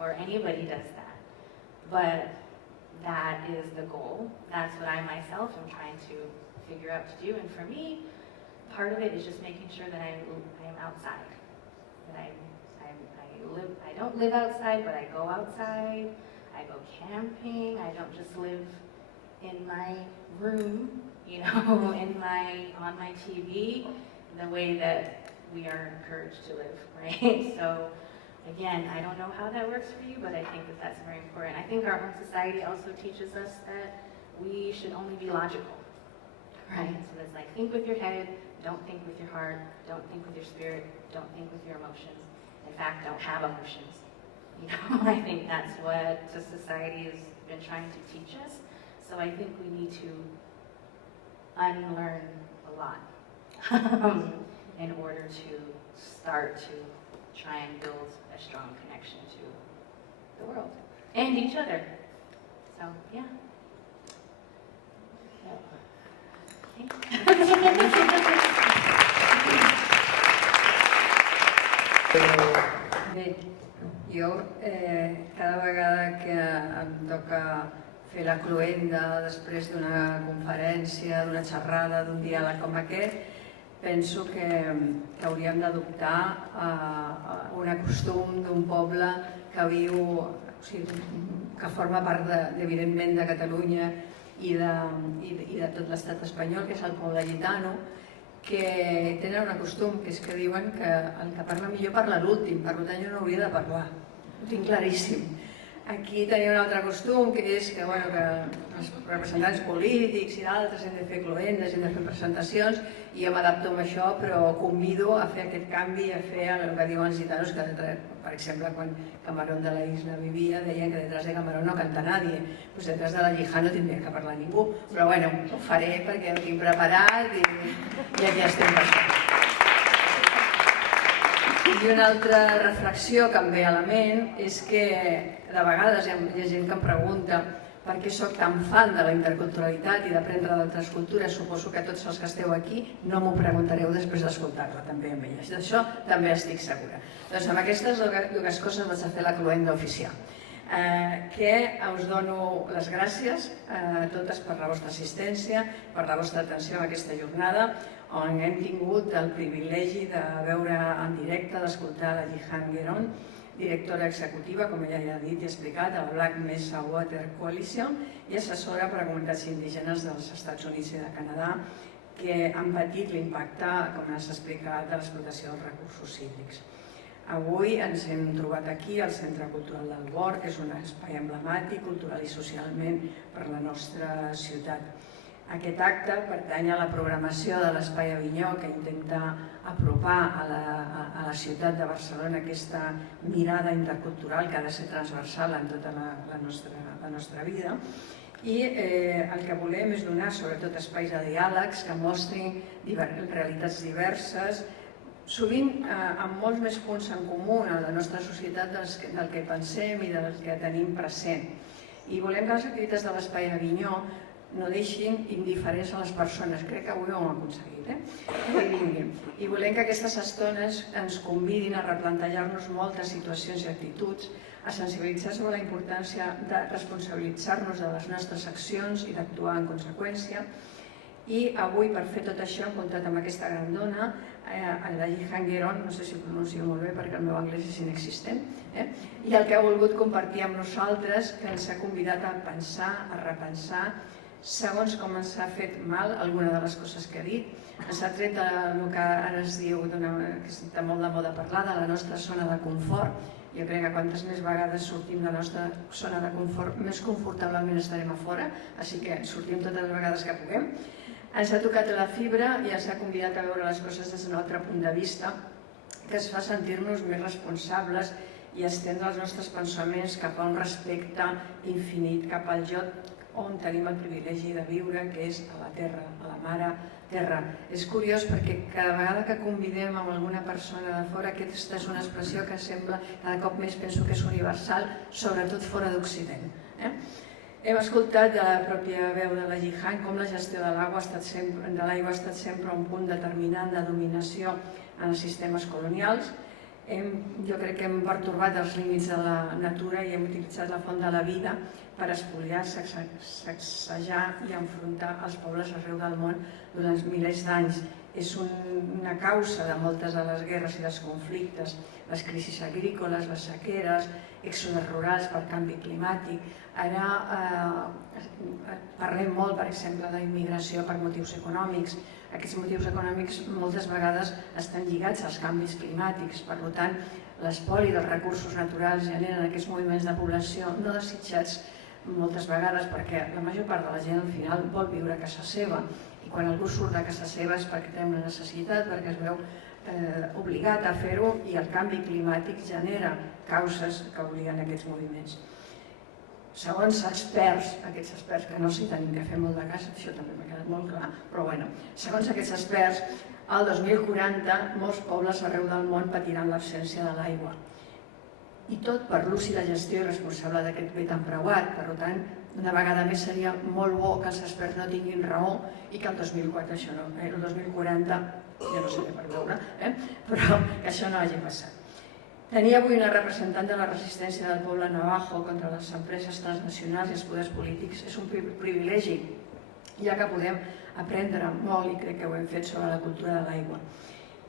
or anybody does that. But that is the goal. That's what I myself am trying to figure out to do. And for me, part of it is just making sure that I am outside. That I don't live outside, but I go outside. I go camping. I don't just live in my room, you know, on my TV, the way that we are encouraged to live, right? So again, I don't know how that works for you, but I think that that's very important. I think our own society also teaches us that we should only be logical, right? So it's like, think with your head, don't think with your heart, don't think with your spirit, don't think with your emotions. In fact, don't have emotions. You know, I think that's what the society has been trying to teach us. So I think we need to unlearn a lot in order to start to try and build a strong connection to the world and each other. So, yeah. Bé, jo cada vegada que em toca fer la cloenda després d'una conferència, d'una xerrada, d'un diàleg com aquest, penso que hauríem d'adoptar un costum d'un poble que viu, que forma part, evidentment, de Catalunya i de tot l'estat espanyol, que és el poble gitano, que tenen un costum, que és que diuen que el que parla millor parla l'últim, per tant jo no hauria de parlar, ho tinc claríssim. Aquí tenim un altre costum, que és que els representants polítics i d'altres hem de fer cloendes, hem de fer presentacions, i jo m'adapto amb això, però convido a fer aquest canvi, a fer el que diuen els gitanos, que per exemple, quan Camarón de la Isla vivia, deien que detrás de Camarón no canta nadie, doncs detrás de la Llija no tindria que parlar ningú, però bueno, ho faré perquè ho tinc preparat i aquí estem per això. I una altra reflexió que em ve a la ment és que de vegades hi ha gent que em pregunta per què soc tan fan de la interculturalitat i d'aprendre d'altres cultures. Suposo que tots els que esteu aquí no m'ho preguntareu després d'escoltar-la també amb elles. D'això també estic segura. Doncs amb aquestes dues coses vaig a fer la cloenda oficial. Que us dono les gràcies a totes per la vostra assistència, per la vostra atenció a aquesta jornada, on hem tingut el privilegi de veure en directe, d'escoltar la Jihan Guerón, directora executiva, com ella ja ha dit i explicat, de la Black Mesa Water Coalition i assessora per a comunitats indígenes dels Estats Units i de Canadà, que han patit l'impacte, com s'ha explicat, de l'explotació dels recursos hídrics. Avui ens hem trobat aquí al Centre Cultural del Bor, que és un espai emblemàtic, cultural i socialment per la nostra ciutat. Aquest acte pertany a la programació de l'Espai Avinyó, que intenta apropar a la ciutat de Barcelona aquesta mirada intercultural que ha de ser transversal en tota la nostra vida. I el que volem és donar sobretot espais de diàlegs que mostrin realitats diverses, sovint amb molts més punts en comú a la nostra societat del que pensem i del que tenim present. I volem que les activitats de l'Espai Avinyó no deixin indiferents a les persones, crec que avui ho hem aconseguit, que vinguin. I volem que aquestes estones ens convidin a replantejar-nos moltes situacions i actituds, a sensibilitzar sobre la importància de responsabilitzar-nos de les nostres accions i d'actuar en conseqüència. I avui, per fer tot això, hem comptat amb aquesta gran dona, la Jihan Guerón, no sé si ho pronuncio molt bé perquè el meu anglès és inexistent, i el que ha volgut compartir amb nosaltres, que ens ha convidat a pensar, a repensar, segons com ens ha fet mal alguna de les coses que ha dit. Ens ha tret el que ara es diu, que està molt de moda parlar, de la nostra zona de confort. Jo crec que quantes més vegades sortim de la nostra zona de confort, més confortablement estarem a fora, així que sortim totes les vegades que puguem. Ens ha tocat la fibra i ens ha convidat a veure les coses des d'un altre punt de vista, que ens fa sentir-nos més responsables i estendre els nostres pensaments cap a un respecte infinit, cap al lloc on tenim el privilegi de viure, que és a la terra, a la mare terra. És curiós perquè cada vegada que convidem amb alguna persona de fora, aquesta és una expressió que sembla, cada cop més penso que és universal, sobretot fora d'Occident. Hem escoltat de la pròpia veu de la Jihan com la gestió de l'aigua ha estat sempre un punt determinant de dominació en els sistemes colonials. Jo crec que hem pertorbat els límits de la natura i hem utilitzat la font de la vida per espoliar, sacsejar i enfrontar els pobles arreu del món durant milers d'anys. És una causa de moltes de les guerres i dels conflictes, les crisis agrícoles, les sequeres, èxodes rurals per canvi climàtic. Ara parlem molt, per exemple, d'immigració per motius econòmics. Aquests motius econòmics moltes vegades estan lligats als canvis climàtics. Per tant, l'espoli dels recursos naturals generen aquests moviments de població no desitjats moltes vegades perquè la major part de la gent al final vol viure a casa seva i quan algú surt de casa seva és perquè té una necessitat, perquè es veu obligat a fer-ho i el canvi climàtic genera causes que obliguen aquests moviments. Segons experts, aquests experts que no s'hi tenim que fer molt de cas, això també m'ha quedat molt clar, però bueno, segons aquests experts, al 2040 molts pobles arreu del món patiran l'absència de l'aigua. I tot per l'ús i la gestió irresponsable d'aquest bé tan preuat. Per tant, una vegada més seria molt bo que els experts no tinguin raó i que el 2040, ja no sé què per veure, però que això no hagi passat. Tenir avui una representant de la resistència del poble navajo contra les empreses transnacionals i els poders polítics és un privilegi, ja que podem aprendre molt, i crec que ho hem fet, sobre la cultura de l'aigua.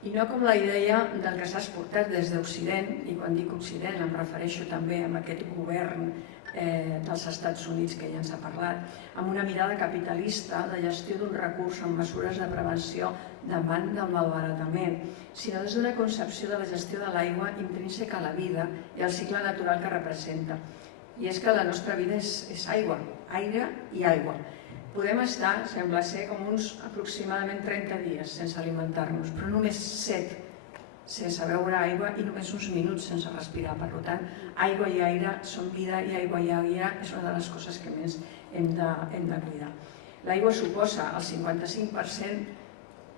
I no com la idea del que s'ha exportat des d'Occident, i quan dic Occident em refereixo també a aquest govern dels Estats Units que ja ens ha parlat, amb una mirada capitalista de gestió d'un recurs amb mesures de prevenció davant del malbaratament, sinó des d'una concepció de la gestió de l'aigua intrínseca a la vida i al cicle natural que representa. I és que la nostra vida és aigua, aire i aigua. Podem estar, sembla ser, com uns aproximadament 30 dies sense alimentar-nos, però només 7 sense beure aigua i només uns minuts sense respirar. Per tant, aigua i aire són vida i aigua i aire és una de les coses que més hem de cuidar. L'aigua suposa el 55%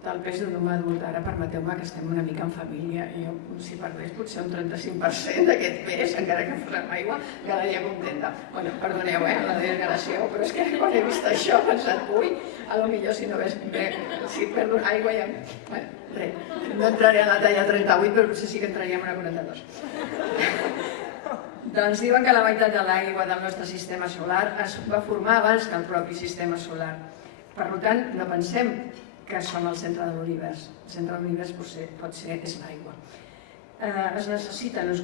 del pes d'un home adult. Ara permeteu-me que estem una mica en família i jo, si perdés potser un 35% d'aquest pes, encara que fos amb aigua, quedaria contenta. Bueno, perdoneu, la desgràcia, però és que quan he vist això he pensat, ui, potser si no si perdo aigua ja... Bueno, res, no entraré a la talla 38, però potser sí que entraríem a una 42. Doncs diuen que la meitat de l'aigua del nostre sistema solar es va formar abans que el propi sistema solar. Per tant, no pensem que som al centre de l'univers. El centre de l'univers pot ser és l'aigua. Es necessiten uns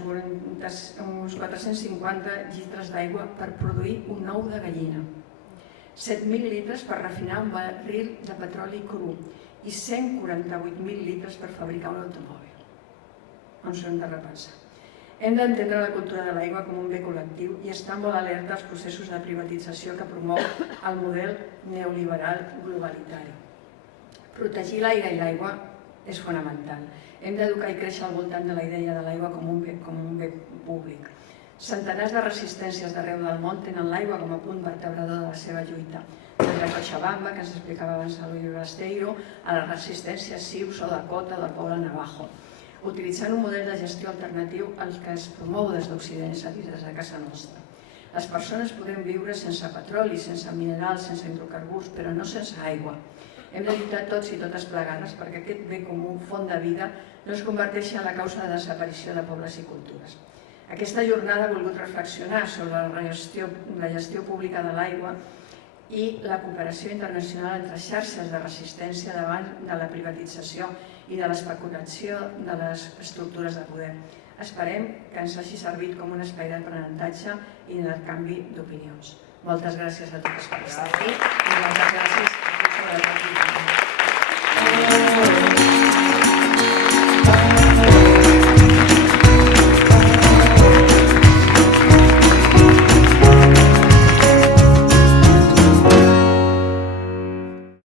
450 litres d'aigua per produir un ou de gallina, 7.000 litres per refinar un barril de petroli cru i 148.000 litres per fabricar un automòbil. Ens ho hem de repensar. Hem d'entendre la cultura de l'aigua com un bé col·lectiu i estar molt alerta als processos de privatització que promou el model neoliberal globalitari. Protegir l'aire i l'aigua és fonamental. Hem d'educar i créixer al voltant de la idea de l'aigua com un bé públic. Centenars de resistències d'arreu del món tenen l'aigua com a punt vertebrador de la seva lluita. Des de Cochabamba, que ens explicava abans a Luis Besteiro, a les resistències Sioux o Dakota del poble navajo, utilitzant un model de gestió alternatiu al que es promou des d'Occident, és a dir, des de casa nostra. Les persones podem viure sense petroli, sense minerals, sense hidrocarburs, però no sense aigua. Hem de lluitar tots i totes plegades perquè aquest bé comú, font de vida, no es converteixi en la causa de desaparició de pobles i cultures. Aquesta jornada ha volgut reflexionar sobre la gestió pública de l'aigua i la cooperació internacional entre xarxes de resistència davant de la privatització i de l'especulació de les estructures de poder. Esperem que ens hagi servit com un espai d'aprenentatge i d'intercanvi d'opinions. Moltes gràcies a totes per estar aquí i moltes gràcies a tots per la